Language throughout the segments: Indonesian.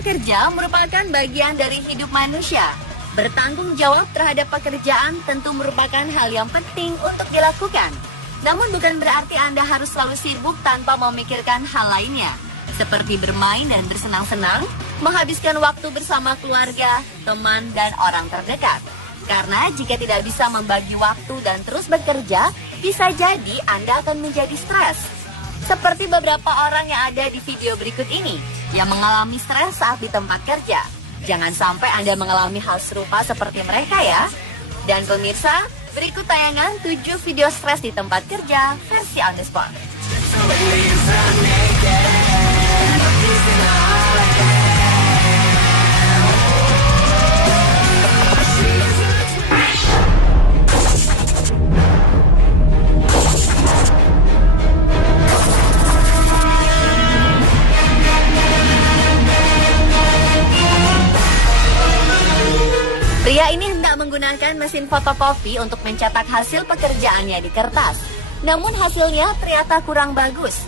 Bekerja merupakan bagian dari hidup manusia. Bertanggung jawab terhadap pekerjaan tentu merupakan hal yang penting untuk dilakukan. Namun bukan berarti Anda harus selalu sibuk tanpa memikirkan hal lainnya, seperti bermain dan bersenang-senang, menghabiskan waktu bersama keluarga, teman, dan orang terdekat. Karena jika tidak bisa membagi waktu dan terus bekerja, bisa jadi Anda akan menjadi stres. Seperti beberapa orang yang ada di video berikut ini, yang mengalami stres saat di tempat kerja. Jangan sampai Anda mengalami hal serupa seperti mereka ya. Dan pemirsa, berikut tayangan 7 video stres di tempat kerja versi on the spot. Pria ini hendak menggunakan mesin fotokopi untuk mencetak hasil pekerjaannya di kertas. Namun hasilnya ternyata kurang bagus.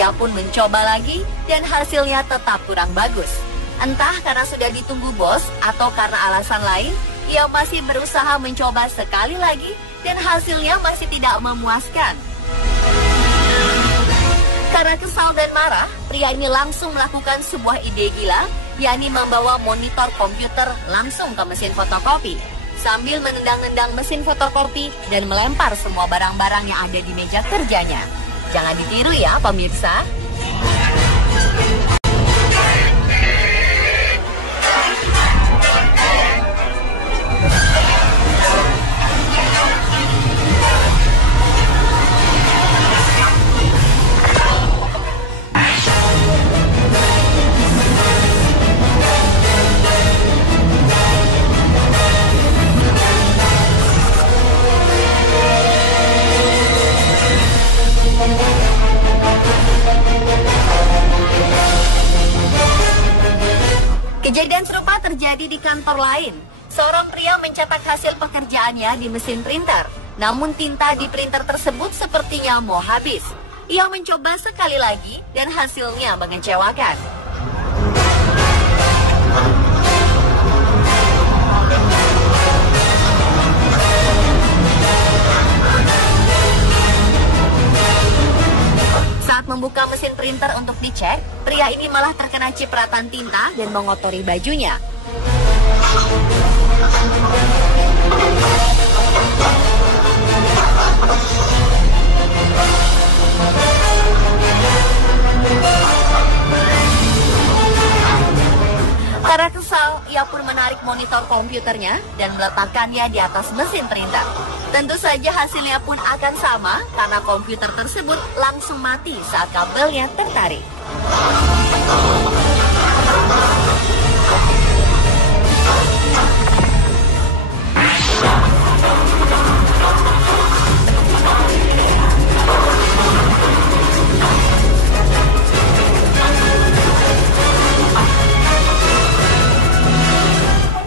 Ia pun mencoba lagi dan hasilnya tetap kurang bagus. Entah karena sudah ditunggu bos atau karena alasan lain, ia masih berusaha mencoba sekali lagi dan hasilnya masih tidak memuaskan. Karena kesal dan marah, pria ini langsung melakukan sebuah ide gila, yakni membawa monitor komputer langsung ke mesin fotokopi, sambil menendang-nendang mesin fotokopi dan melempar semua barang-barang yang ada di meja kerjanya. Jangan ditiru ya, pemirsa. Kejadian serupa terjadi di kantor lain. Seorang pria mencetak hasil pekerjaannya di mesin printer. Namun tinta di printer tersebut sepertinya mau habis. Ia mencoba sekali lagi dan hasilnya mengecewakan. Saat membuka mesin printer untuk dicek, pria ini malah terkena cipratan tinta dan mengotori bajunya. Karena kesal, ia pun menarik monitor komputernya dan meletakkannya di atas mesin printer. Tentu saja hasilnya pun akan sama karena komputer tersebut langsung mati saat kabelnya tertarik.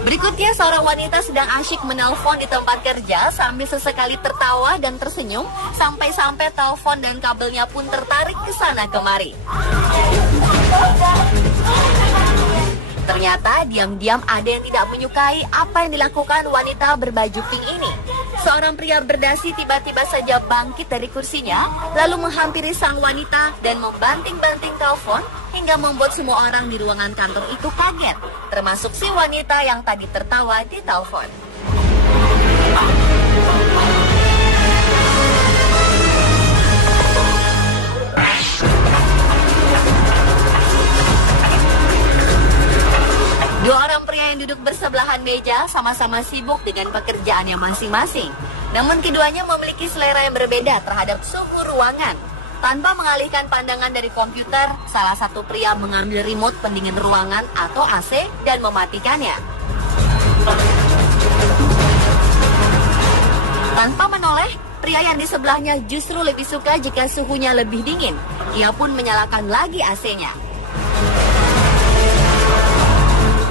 Berikutnya, seorang wanita sedang asyik menelpon di tempat kerja sambil sesekali tertawa dan tersenyum sampai-sampai telepon dan kabelnya pun tertarik ke sana kemari. Ternyata diam-diam ada yang tidak menyukai apa yang dilakukan wanita berbaju pink ini. Seorang pria berdasi tiba-tiba saja bangkit dari kursinya, lalu menghampiri sang wanita dan membanting-banting telepon hingga membuat semua orang di ruangan kantor itu kaget, termasuk si wanita yang tadi tertawa di telepon. Dua orang pria yang duduk bersebelahan meja sama-sama sibuk dengan pekerjaannya masing-masing. Namun keduanya memiliki selera yang berbeda terhadap suhu ruangan. Tanpa mengalihkan pandangan dari komputer, salah satu pria mengambil remote pendingin ruangan atau AC dan mematikannya. Tanpa menoleh, pria yang di sebelahnya justru lebih suka jika suhunya lebih dingin. Ia pun menyalakan lagi AC-nya.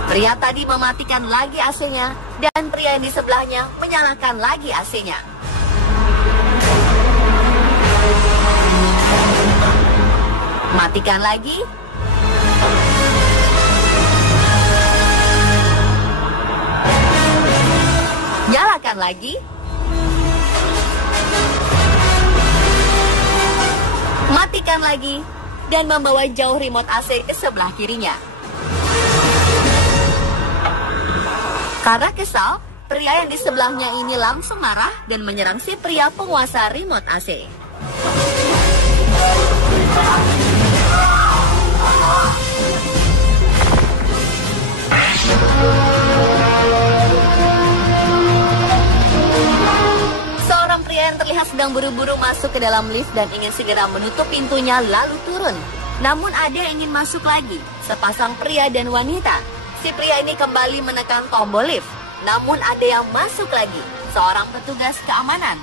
Pria tadi mematikan lagi AC-nya dan pria yang di sebelahnya menyalakan lagi AC-nya. Matikan lagi. Nyalakan lagi. Matikan lagi. Dan membawa jauh remote AC ke sebelah kirinya. Karena kesal, pria yang di sebelahnya ini langsung marah dan menyerang si pria penguasa remote AC. Seorang pria yang terlihat sedang buru-buru masuk ke dalam lift dan ingin segera menutup pintunya lalu turun. Namun ada yang ingin masuk lagi, sepasang pria dan wanita. Si pria ini kembali menekan tombol lift. Namun ada yang masuk lagi, seorang petugas keamanan,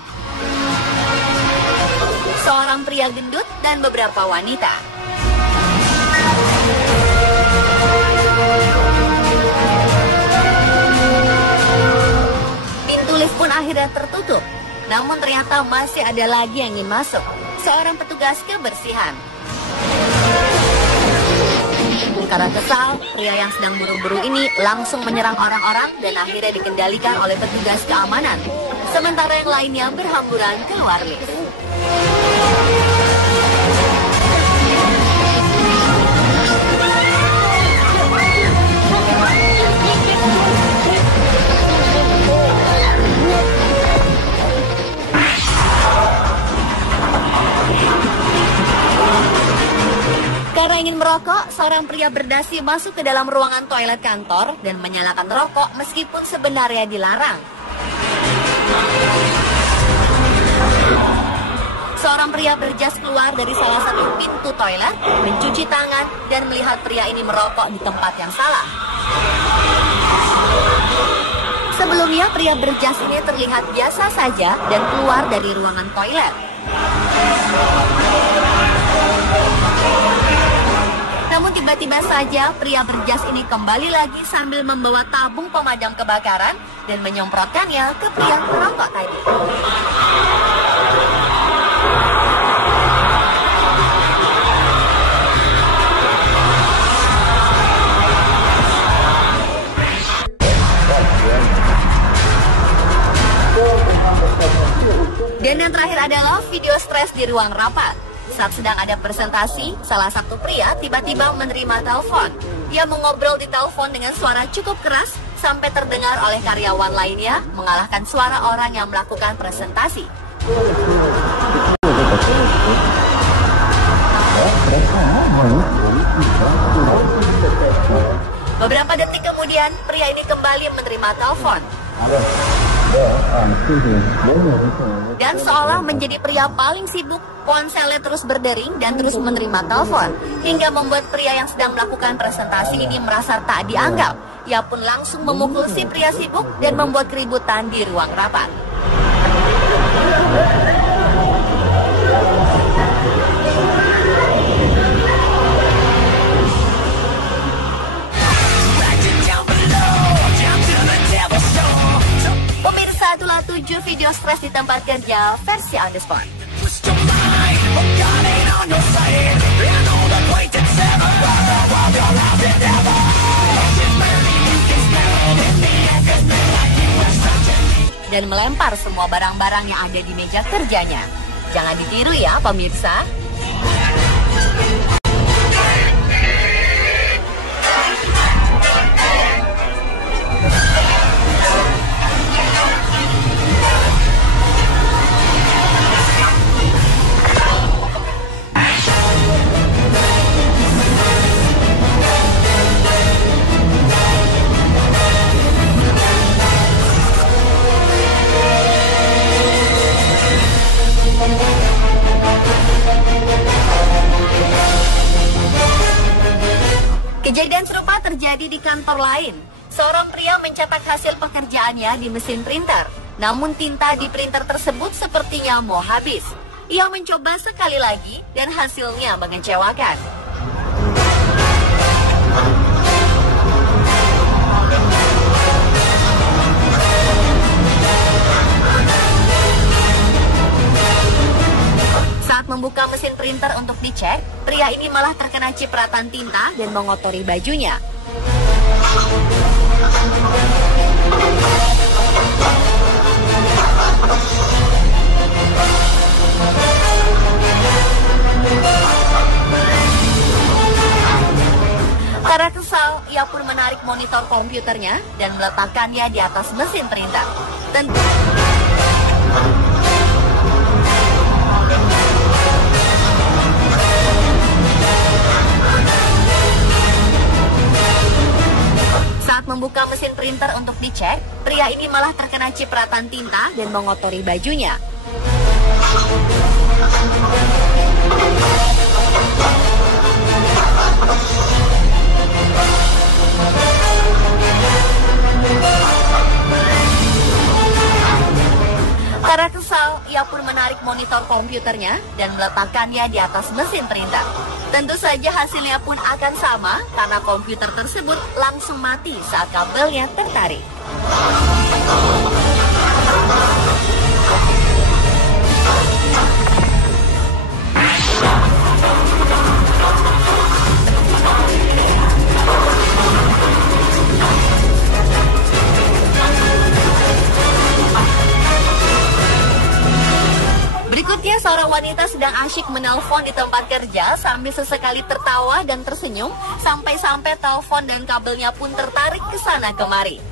seorang pria gendut dan beberapa wanita. Pintu lift pun akhirnya tertutup. Namun ternyata masih ada lagi yang ingin masuk, seorang petugas kebersihan. Karena kesal, pria yang sedang buru-buru ini langsung menyerang orang-orang dan akhirnya dikendalikan oleh petugas keamanan. Sementara yang lainnya berhamburan keluar lift. Karena ingin merokok, seorang pria berdasi masuk ke dalam ruangan toilet kantor dan menyalakan rokok meskipun sebenarnya dilarang. Seorang pria berjas keluar dari salah satu pintu toilet, mencuci tangan, dan melihat pria ini merokok di tempat yang salah. Sebelumnya, pria berjas ini terlihat biasa saja dan keluar dari ruangan toilet. Namun tiba-tiba saja pria berjas ini kembali lagi sambil membawa tabung pemadam kebakaran dan menyemprotkannya ke pria perokok tadi. Dan yang terakhir adalah video stres di ruang rapat. Saat sedang ada presentasi, salah satu pria tiba-tiba menerima telepon. Dia mengobrol di telepon dengan suara cukup keras sampai terdengar oleh karyawan lainnya mengalahkan suara orang yang melakukan presentasi. Beberapa detik kemudian, pria ini kembali menerima telepon. Dan seolah menjadi pria paling sibuk, ponselnya terus berdering dan terus menerima telepon, hingga membuat pria yang sedang melakukan presentasi ini merasa tak dianggap. Ia pun langsung memukul si pria sibuk dan membuat keributan di ruang rapat. Pemirsa, itulah 7 video stres di tempat kerja versi on the spot. Dan melempar semua barang-barang yang ada di meja kerjanya. Jangan ditiru ya, pemirsa. Kejadian serupa terjadi di kantor lain. Seorang pria mencetak hasil pekerjaannya di mesin printer. Namun tinta di printer tersebut sepertinya mau habis. Ia mencoba sekali lagi dan hasilnya mengecewakan. Saat membuka mesin printer untuk dicek, pria ini malah terkena cipratan tinta dan mengotori bajunya. Karena kesal, ia pun menarik monitor komputernya dan meletakkannya di atas mesin printer. Saat membuka mesin printer untuk dicek, pria ini malah terkena cipratan tinta dan mengotori bajunya. Karena kesal, ia pun menarik monitor komputernya dan meletakkannya di atas mesin printer. Tentu saja hasilnya pun akan sama karena komputer tersebut langsung mati saat kabelnya tertarik. Berikutnya, seorang wanita sedang asyik menelpon di tempat kerja sambil sesekali tertawa dan tersenyum sampai-sampai telepon dan kabelnya pun tertarik ke sana kemari.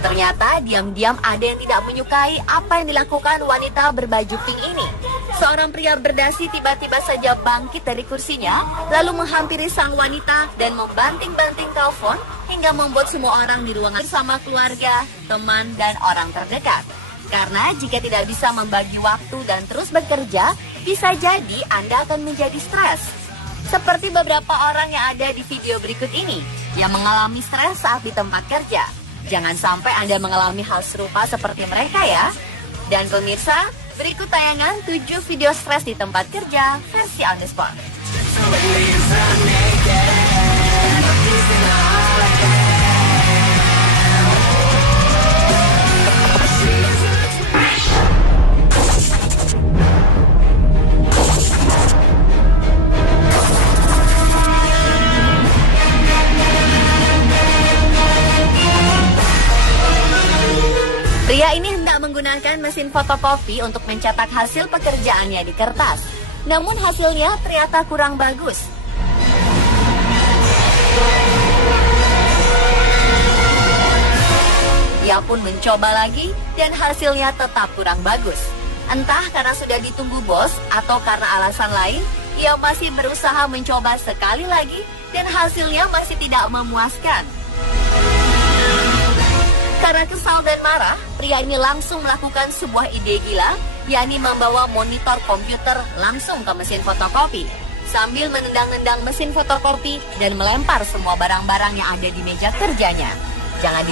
Ternyata diam-diam ada yang tidak menyukai apa yang dilakukan wanita berbaju pink ini. Seorang pria berdasi tiba-tiba saja bangkit dari kursinya, lalu menghampiri sang wanita dan membanting-banting telepon hingga membuat semua orang di ruangan bersama keluarga, teman, dan orang terdekat. Karena jika tidak bisa membagi waktu dan terus bekerja, bisa jadi Anda akan menjadi stres. Seperti beberapa orang yang ada di video berikut ini, yang mengalami stres saat di tempat kerja. Jangan sampai Anda mengalami hal serupa seperti mereka ya. Dan pemirsa, berikut tayangan 7 video stres di tempat kerja versi on the spot. Pria ini hendak menggunakan mesin fotokopi untuk mencetak hasil pekerjaannya di kertas. Namun hasilnya ternyata kurang bagus. Ia pun mencoba lagi dan hasilnya tetap kurang bagus. Entah karena sudah ditunggu bos atau karena alasan lain, ia masih berusaha mencoba sekali lagi dan hasilnya masih tidak memuaskan. Karena kesal dan marah, pria ini langsung melakukan sebuah ide gila, yakni membawa monitor komputer langsung ke mesin fotokopi, sambil menendang-nendang mesin fotokopi dan melempar semua barang-barang yang ada di meja kerjanya. Jangan